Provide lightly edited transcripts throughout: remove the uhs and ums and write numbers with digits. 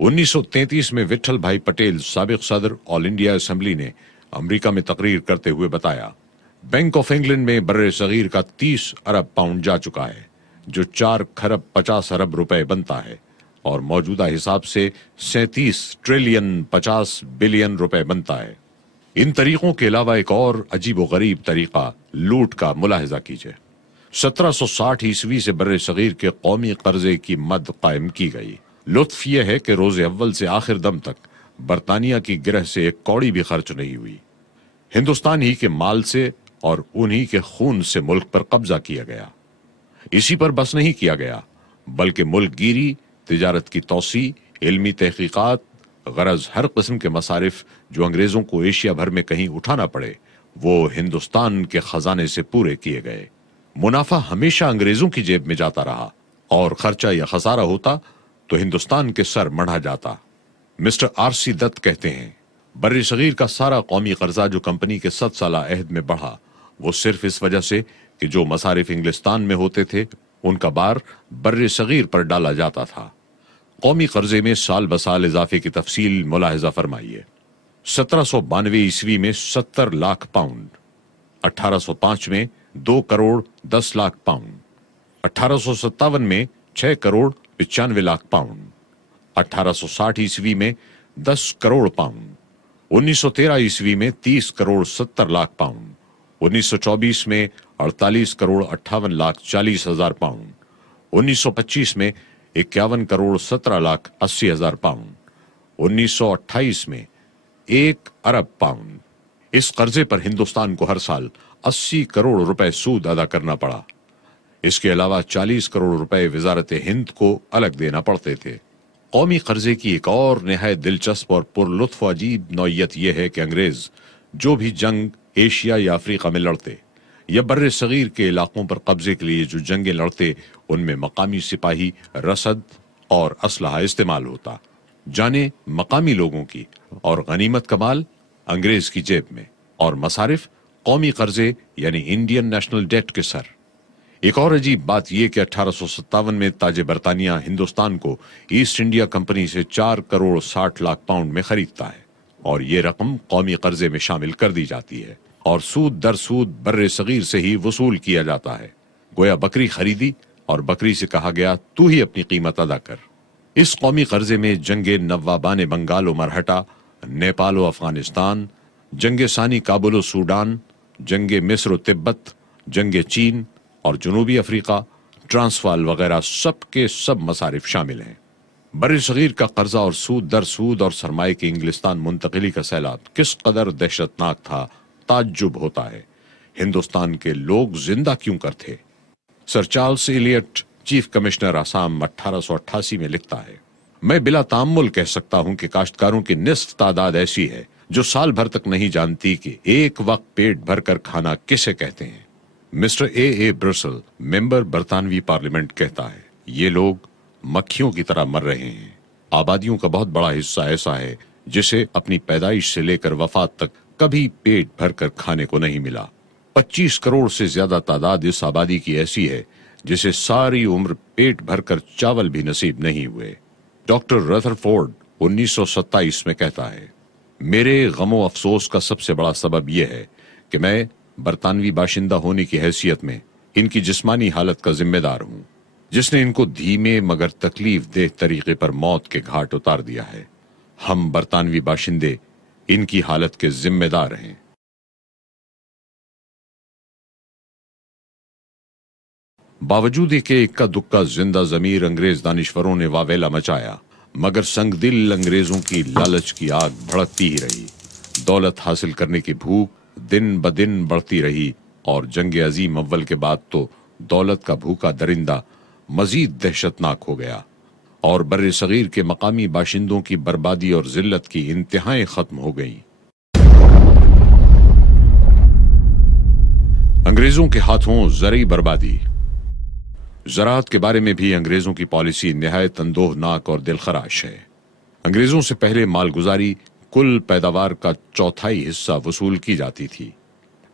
1933 में विट्ठल भाई पटेल साबिक सदर ऑल इंडिया असेंबली ने अमेरिका में तकरीर करते हुए बताया, बैंक ऑफ इंग्लैंड में बर्रे सगीर का 30 अरब पाउंड जा चुका है, जो 4 खरब 50 अरब रुपए बनता है और मौजूदा हिसाब से 37 ट्रिलियन 50 बिलियन रुपए बनता है। इन तरीकों के अलावा एक और अजीब व गरीब तरीका लूट का मुलाहिजा कीजिए। 1760 ईस्वी से बर्रे सगीर के कौमी कर्जे की मद कायम की गई। लुत्फ यह है कि रोज अव्वल से आखिर दम तक बरतानिया की गिरह से एक कौड़ी भी खर्च नहीं हुई। हिंदुस्तान ही के माल से और उन्हीं के खून से मुल्क पर कब्जा किया गया। इसी पर बस नहीं किया गया, बल्कि मुल्क गिरी, तिजारत की तौसी, इल्मी तहकीकात, गरज हर किस्म के मसारिफ जो अंग्रेजों को एशिया भर में कहीं उठाना पड़े, वो हिंदुस्तान के खजाने से पूरे किए गए। मुनाफा हमेशा अंग्रेजों की जेब में जाता रहा और खर्चा या खसारा होता तो हिंदुस्तान के सर मढ़ा जाता। Mister RC. दत्त कहते हैं, बर्रे सगीर का सारा कौमी कर्जा जो कंपनी के 7 साला अहद में बढ़ा, वो सिर्फ इस वजह से कि जो मसारिफ इंग्लिस्तान में होते थे उनका बार बर्रे सगीर पर डाला जाता था। कौमी कर्जे में साल बसाल इजाफे की तफसील मुलाहिजा फरमाइए। 1792 ईस्वी में 70 लाख पाउंड, 1805 में 2 करोड़ 10 लाख पाउंड, 1857 में 6 करोड़ 95 लाख पाउंड, 1860 ईस्वी में 10 करोड़ पाउंड, 1913 ईस्वी में 30 करोड़ 70 लाख पाउंड, 1924 में 48 करोड़ 58 लाख 40 हजार पाउंड, 1925 में 51 करोड़ 17 लाख 80 हजार पाउंड, 1928 में 1 अरब पाउंड। इस कर्जे पर हिंदुस्तान को हर साल 80 करोड़ रुपए सूद अदा करना पड़ा। इसके अलावा 40 करोड़ रुपए वजारत हिंद को अलग देना पड़ते थे। कौमी कर्जे की एक और निहायत दिलचस्प और पुरलुत्फ अजीब नौयत यह है कि अंग्रेज जो भी जंग एशिया या अफ्रीका में लड़ते या बर्रे सगीर के इलाकों पर कब्जे के लिए जो जंगें लड़ते, उनमें मकामी सिपाही, रसद और असलहा इस्तेमाल होता। जाने मकामी लोगों की और गनीमत का माल अंग्रेज की जेब में और मसारिफ कौमी कर्जे यानी इंडियन नेशनल डेट के सर। एक और अजीब बात यह कि 1857 में ताजे बरतानिया हिंदुस्तान को ईस्ट इंडिया कंपनी से 4 करोड़ 60 लाख पाउंड में खरीदता है और ये रकम कौमी कर्जे में शामिल कर दी जाती है और सूद दर सूद बर्रे सगीर से ही वसूल किया जाता है। गोया बकरी खरीदी और बकरी से कहा गया तू ही अपनी कीमत अदा कर। इस कौमी कर्जे में जंगे नवाबान बंगाल व मरहटा, नेपाल व अफगानिस्तान, जंगे सानी काबुल व सूडान, जंगे मिस्र व तिब्बत, जंगे चीन और जनूबी अफ्रीका, ट्रांसवाल वगैरह सब के सब मसारिफ शामिल हैं। बर्रे सगीर का कर्जा और सूद दर सूद और सरमाए की इंग्लिस्तान मुंतकिली का सैलाब किस कदर दहशतनाक था, ताज्जुब होता है। हिंदुस्तान के लोग जिंदा क्यों कर थे? Sir Charles Elliot, chief commissioner Assam, 1888 में लिखता है, मैं बिला तामुल कह सकता हूं कि काश्तकारों की निस्फ तादाद ऐसी है जो साल भर तक नहीं जानती कि एक वक्त पेट भर कर खाना किसे कहते हैं। मिस्टर ए ब्रसल, मेंबर बरतानवी पार्लियामेंट, कहता है, ये लोग मक्खियों की तरह मर रहे हैं। आबादियों का बहुत बड़ा हिस्सा ऐसा है जिसे अपनी पैदाइश से लेकर वफात तक कभी पेट भर कर खाने को नहीं मिला। 25 करोड़ से ज्यादा तादाद इस आबादी की ऐसी है जिसे सारी उम्र पेट भर कर चावल भी नसीब नहीं हुए। डॉक्टर रदरफोर्ड 1927 में कहता है, मेरे गमो अफसोस का सबसे बड़ा सबब यह है कि मैं बरतानवी बाशिंदा होने की हैसियत में इनकी जिस्मानी हालत का जिम्मेदार हूं, जिसने इनको धीमे मगर तकलीफ देह तरीके पर मौत के घाट उतार दिया है। हम बरतानवी बाशिंदे इनकी हालत के जिम्मेदार हैं। बावजूद के इक्का दुक्का जिंदा जमीर अंग्रेज दानिश्वरों ने वावेला मचाया, मगर संगदिल अंग्रेजों की लालच की आग भड़कती ही रही। दौलत हासिल करने की भूख दिन ब दिन बढ़ती रही और जंग अजीम अव्वल के बाद तो दौलत का भूखा दरिंदा मजीद दहशतनाक हो गया और बर्रे सगीर के मकामी बाशिंदों की बर्बादी और जिल्लत की इंतहाएं खत्म हो गईं। अंग्रेजों के हाथों ज़रई बर्बादी। ज़राअत के बारे में भी अंग्रेजों की पॉलिसी निहायत अंदोहनाक और दिलखराश है। अंग्रेजों से पहले मालगुजारी कुल पैदावार का 1/4 हिस्सा वसूल की जाती थी।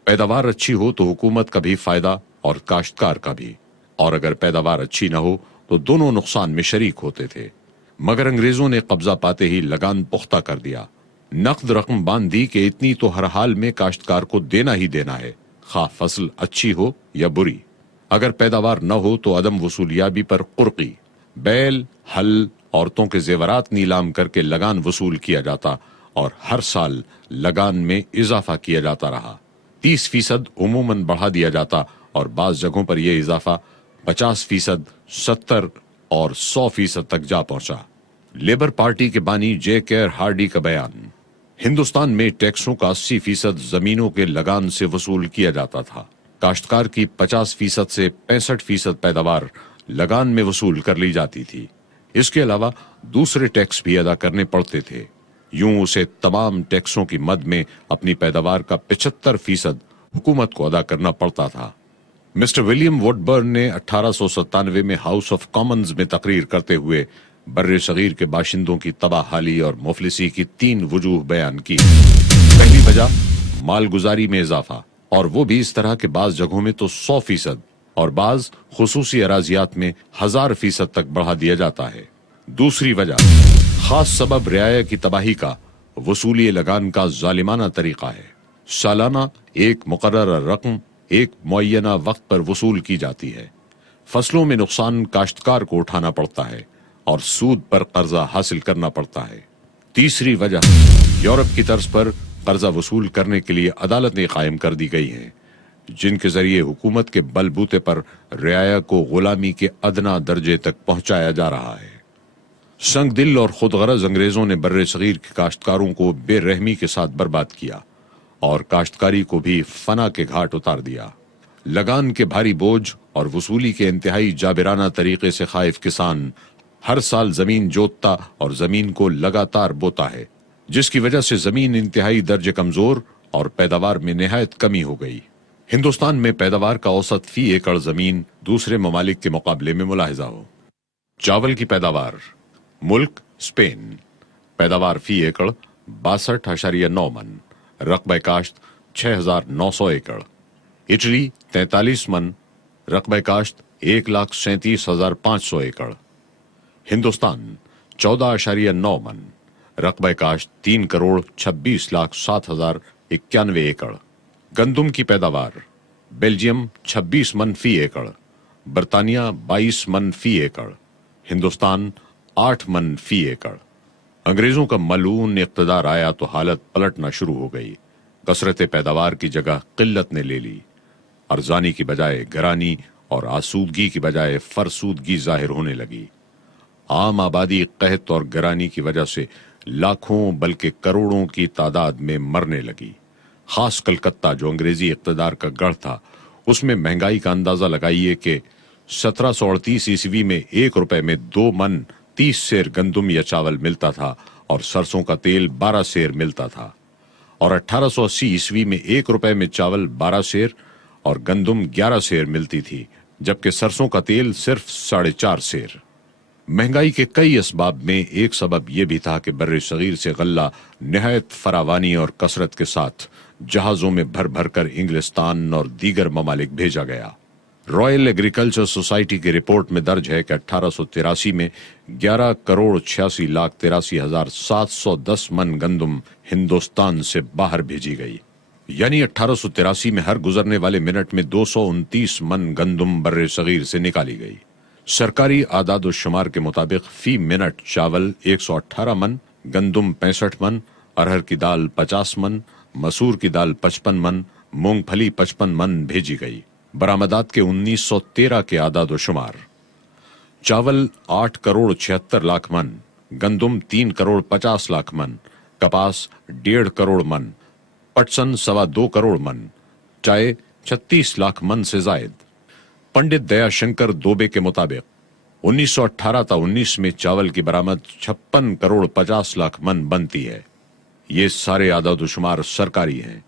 पैदावार अच्छी हो तो हुकूमत का भी फायदा और काश्तकार का भी, और अगर पैदावार अच्छी न हो तो दोनों नुकसान में शरीक होते थे। मगर अंग्रेजों ने कब्जा पाते ही लगान पुख्ता कर दिया। नकद रकम बांध दी कि इतनी तो हर हाल में काश्तकार को देना ही देना है, खा फसल अच्छी हो या बुरी। अगर पैदावार न हो तो अदम वसूलियाबी पर कुर्की, बैल, हल, औरतों के जेवरात नीलाम करके लगान वसूल किया जाता और हर साल लगान में इजाफा किया जाता रहा। 30% उमूमन बढ़ा दिया जाता और बाज जगहों पर यह इजाफा 50%, 70 और 100% तक जा पहुंचा। लेबर पार्टी के बानी जे केर हार्डी का बयान, हिंदुस्तान में टैक्सों का 80% जमीनों के लगान से वसूल किया जाता था। काश्तकार की 50% से 65% पैदावार लगान में वसूल कर ली जाती थी। इसके अलावा दूसरे टैक्स भी अदा करने पड़ते थे। यूं उसे तमाम टैक्सों की मद में अपनी पैदावार का 75% हुकूमत को अदा करना पड़ता था। मिस्टर विलियम वुडबर्न ने 1897 में हाउस ऑफ कॉमन्स में तकरीर करते हुए बर्रे सगीर के बाशिंदों की तबाहाली और मुफलिसी की 3 वजूह बयान की। पहली वजह मालगुजारी में इजाफा, और वो भी इस तरह के बाज जगहों में तो 100% और बाज खुसूसी अराजियात में 1000% तक बढ़ा दिया जाता है। दूसरी वजह खास सबब रियाया की तबाही का वसूली लगान का जालिमाना तरीका है। सालाना एक मुकर्रर रकम एक मुअय्यना वक्त पर वसूल की जाती है। फसलों में नुकसान काश्तकार को उठाना पड़ता है और सूद पर कर्जा हासिल करना पड़ता है। तीसरी वजह यूरोप की तर्ज पर कर्जा वसूल करने के लिए अदालतें कायम कर दी गई हैं, जिनके जरिए हुकूमत के बलबूते पर रियाया को गुलामी के अदना दर्जे तक पहुंचाया जा रहा है। संग दिल और खुदगरज अंग्रेजों ने बर्रे सगीर के काश्तकारों को बेरहमी के साथ बर्बाद किया और काश्तकारी को भी फना के घाट उतार दिया। लगान के भारी बोझ और वसूली के इंतहाई जाबिराना तरीके से खाइफ किसान हर साल जमीन जोतता और जमीन को लगातार बोता है, जिसकी वजह से जमीन इंतहाई दर्जे कमजोर और पैदावार में निहायत कमी हो गई। हिंदुस्तान में पैदावार का औसत फी एकड़ जमीन दूसरे ममालिक के मुकाबले में मुलाहिजा हो। चावल की पैदावार, मुल्क स्पेन, पैदावार फी एकड़ 62.9 मन, रकबे काश्त 6900 एकड़। इटली 43 मन, रकबे काश्त 1,37,500 एकड़। हिंदुस्तान 14.9 मन, रकबे काश्त 3,26,07,091 एकड़। गंदुम की पैदावार, बेल्जियम 26 मन फी एकड़, बरतानिया 22 मन फी एकड़, हिंदुस्तान 8 मन फी एकड़। अंग्रेजों का मलून इक़्तिदार आया तो हालत पलटना शुरू हो गई। कसरत पैदावार की जगह किल्लत ने ले ली। अरजानी की बजाय गरानी और आसूदगी की बजाय फरसूदगी जाहिर होने लगी। आम आबादी कहत और गरानी की वजह से लाखों बल्कि करोड़ों की तादाद में मरने लगी। खास कलकत्ता जो अंग्रेजी इक़्तिदार का गढ़ था, उसमें महंगाई का अंदाजा लगाइए कि 1738 ईस्वी में 1 रुपए में 2 मन 30 सेर गंदुम या चावल मिलता था और सरसों का तेल 12 सेर मिलता था, और 1880 ईस्वी में 1 रुपए में चावल 12 सेर और गंदुम 11 सेर मिलती थी, जबकि सरसों का तेल सिर्फ 4.5 सेर। महंगाई के कई असबाब में एक सबब यह भी था कि बर्रे सगीर से गल्ला निहायत फरावानी और कसरत के साथ जहाजों में भर भर कर इंग्लिस्तान और दीगर ममालिक भेजा गया। रॉयल एग्रीकल्चर सोसाइटी की रिपोर्ट में दर्ज है कि 1883 में 11,86,83,710 मन गंदुम हिंदुस्तान से बाहर भेजी गई। यानी 1883 में हर गुजरने वाले मिनट में 229 मन गंदुम बर्रे सगीर से निकाली गई। सरकारी आदाद शुमार के मुताबिक फी मिनट चावल 118 मन, गंदुम 65 मन, अरहर की दाल 50 मन, मसूर की दाल 55 मन, मूंगफली 55 मन भेजी गई। बरामदात के 1913 के आदाद शुमार, चावल 8 करोड़ 76 लाख मन, गंदुम 3 करोड़ 50 लाख मन, कपास 1.5 करोड़ मन, पटसन 2.25 करोड़ मन, चाय 36 लाख मन से जायद। पंडित दयाशंकर दोबे के मुताबिक 1918-19 में चावल की बरामद 56 करोड़ 50 लाख मन बनती है। ये सारे आदाद शुमार सरकारी हैं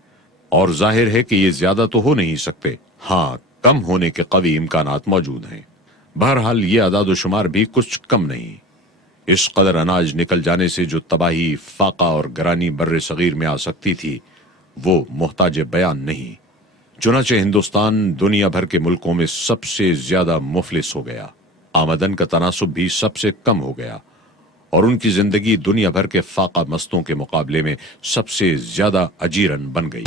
और जाहिर है कि ये ज्यादा तो हो नहीं सकते। हाँ, कम होने के कवी इम्कानात मौजूद हैं। बहरहाल ये आदाद शुमार भी कुछ कम नहीं। इस कदर अनाज निकल जाने से जो तबाही, फाका और गरानी बर्रे सगीर में आ सकती थी, वो मोहताज बयान नहीं। चुनाचे हिंदुस्तान दुनिया भर के मुल्कों में सबसे ज्यादा मुफलिस हो गया। आमदन का तनासुब भी सबसे कम हो गया اور ان کی زندگی دنیا بھر کے فاقہ مستوں کے مقابلے میں سب سے زیادہ اجیرن بن گئی۔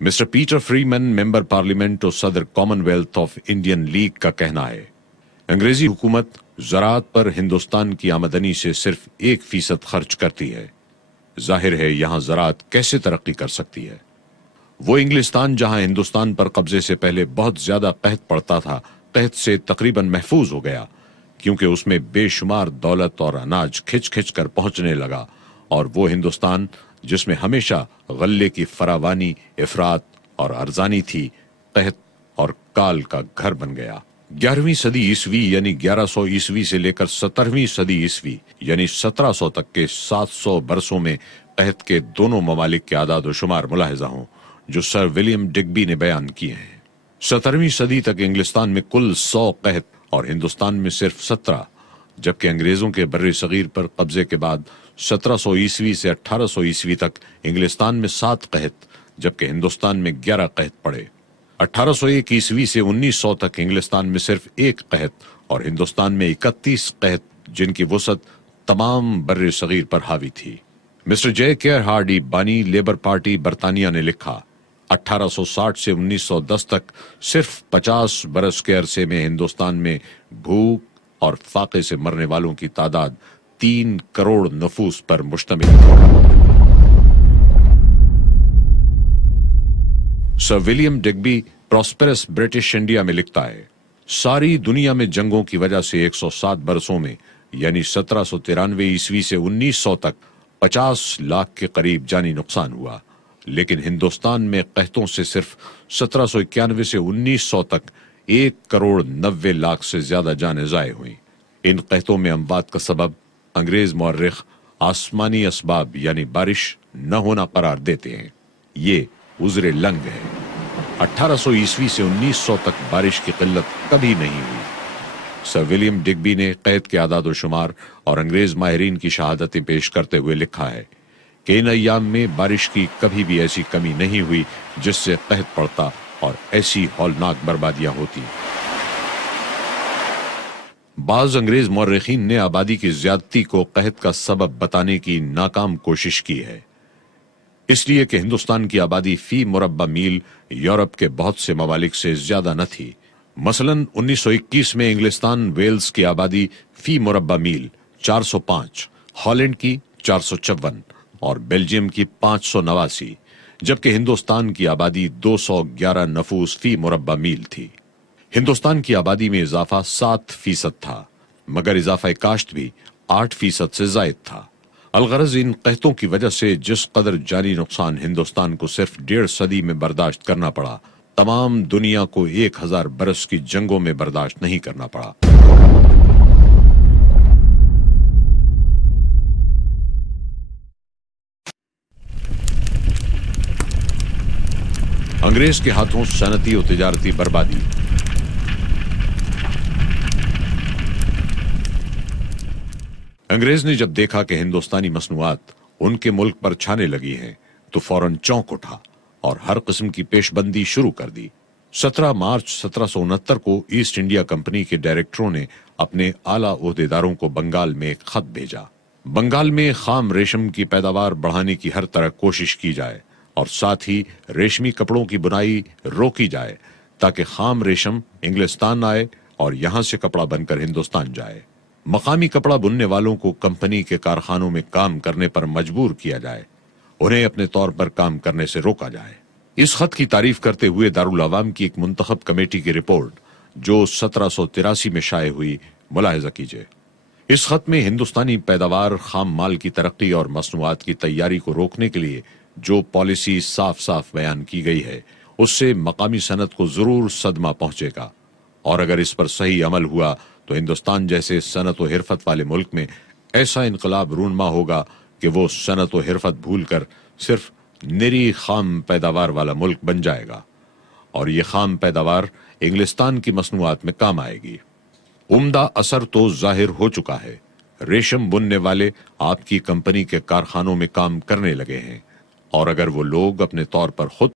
مسٹر پیٹر فریمن، ممبر پارلیمنٹ اور صدر common wealth of Indian league کا کہنا ہے، انگریزی حکومت زراعت پر ہندوستان کی آمدنی سے صرف 1% خرچ کرتی ہے۔ ظاہر ہے یہاں زراعت کیسے ترقی کر سکتی ہے؟ وہ انگلستان جہاں ہندوستان پر قبضے سے پہلے بہت زیادہ قحط پڑتا تھا، قحط سے تقریباً محفوظ ہو گیا، کیونکہ اس میں بے شمار دولت اور اناج کھچ کھچ کر پہنچنے لگا، اور وہ ہندوستان جس میں ہمیشہ غلے کی فراوانی، افراط اور ارزانی تھی، قحط اور کال کا گھر بن گیا۔ 11ویں صدی عیسوی یعنی 1100 عیسوی سے لے کر 17ویں صدی عیسوی یعنی 1700 تک کے 700 برسوں میں قحط کے دونوں ممالک کے اعداد و شمار ملاحظہ ہوں جو سر ولیم ڈگبی نے بیان کیے ہیں۔ 17ویں صدی تک انگلستان میں کل 100 قحط اور ہندوستان میں صرف 17، جبکہ انگریزوں کے بر صغیر پر قبضے کے بعد 1700 عیسوی سے 1800 عیسوی تک انگلستان میں 7 قحط جبکہ ہندوستان میں 11 قحط پڑے۔ 1801 عیسوی سے 1900 تک انگلستان میں صرف 1 قحط اور ہندوستان میں 31 قحط، جن کی وسعت تمام بر صغیر پر حاوی تھی۔ مسٹر جے کیئر ہارڈی، بانی لیبر پارٹی برطانیہ نے لکھا، 1860 سے 1910 تک صرف 50 برس کے عرصے میں ہندوستان میں بھوک اور فاقے سے مرنے والوں کی تعداد 3 کروڑ نفوس پر مشتمل تھی۔ سر ولیم ڈگبی پراسپیرس برٹش انڈیا میں لکھتا ہے، ساری دنیا میں جنگوں کی وجہ سے 107 برسوں میں یعنی 1793 عیسوی سے 1900 تک 50 لاکھ کے قریب جانی نقصان ہوا، لیکن ہندوستان میں قحطوں سے صرف 1791 سے 1900 تک 1 کروڑ 90 لاکھ سے زیادہ جانیں ضائع ہوئیں۔ ان قحطوں میں اموات کا سبب انگریز مورخ آسمانی اسباب یعنی بارش نہ ہونا قرار دیتے ہیں۔ یہ عذر لنگ ہے۔ 1800 عیسوی سے 1900 تک بارش کی قلت کبھی نہیں ہوئی۔ سر ولیم ڈگبی نے قحط کے اعداد و شمار اور انگریز ماہرین کی شہادتیں پیش کرتے ہوئے لکھا ہے کہ ان ایام میں بارش کی کبھی بھی ایسی کمی نہیں ہوئی جس سے قحط پڑتا اور ایسی ہولناک بربادیاں ہوتی۔ بعض انگریز مورخین نے آبادی کی زیادتی کو قحط کا سبب بتانے کی ناکام کوشش کی ہے، اس لیے کہ ہندوستان کی آبادی فی مربع میل یورپ کے بہت سے ممالک سے زیادہ نہ تھی۔ مثلا 1921 میں انگلستان ویلز کی آبادی فی مربع میل 405، ہالینڈ کی 454 اور بیلجیم کی 589، جبکہ ہندوستان کی آبادی 211 نفوس فی مربع میل تھی۔ ہندوستان کی آبادی میں اضافہ 7% تھا، مگر اضافہ کاشت بھی 8% سے زائد تھا۔ الغرض ان قحطوں کی وجہ سے جس قدر جانی نقصان ہندوستان کو صرف 1.5 صدی میں برداشت کرنا پڑا، تمام دنیا کو 1000 برس کی جنگوں میں برداشت نہیں کرنا پڑا۔ انگریز کے ہاتھوں صنعتی و تجارتی بربادی۔ انگریز نے جب دیکھا کہ ہندوستانی مصنوعات ان کے ملک پر چھانے لگی ہیں تو فوراً چونک اٹھا اور ہر قسم کی پیش بندی شروع کر دی۔ 17 مارچ 1769 کو ایسٹ انڈیا کمپنی کے ڈائریکٹروں نے اپنے اعلیٰ عہدیداروں کو بنگال میں ایک خط بھیجا۔ بنگال میں خام ریشم کی پیداوار بڑھانے کی ہر طرح کوشش کی جائے اور ساتھ ہی ریشمی کپڑوں کی بنائی روکی جائے تاکہ خام ریشم انگلستان آئے اور یہاں سے کپڑا بن کر ہندوستان جائے۔ مقامی کپڑا بننے والوں کو کمپنی کے کارخانوں میں کام کرنے پر مجبور کیا جائے، انہیں اپنے طور پر کام کرنے سے روکا جائے۔ اس خط کی تعریف کرتے ہوئے دارالعوام کی ایک منتخب کمیٹی کی رپورٹ جو 1783 میں شائع ہوئی ملاحظہ کیجیے۔ اس خط میں ہندوستانی پیداوار، خام مال کی ترقی اور مصنوعات کی تیاری کو روکنے کے لیے جو پالیسی صاف صاف بیان کی گئی ہے اس سے مقامی صنعت کو ضرور صدمہ پہنچے گا، اور اگر اس پر صحیح عمل ہوا تو ہندوستان جیسے صنعت و حرفت والے ملک میں ایسا انقلاب رونما ہوگا کہ وہ صنعت و حرفت بھول کر صرف نری خام پیداوار والا ملک بن جائے گا، اور یہ خام پیداوار انگلستان کی مصنوعات میں کام آئے گی۔ عمدہ اثر تو ظاہر ہو چکا ہے، ریشم بننے والے آپ کی کمپنی کے کارخانوں میں کام کرنے لگے ہیں، اور اگر وہ لوگ اپنے طور پر خود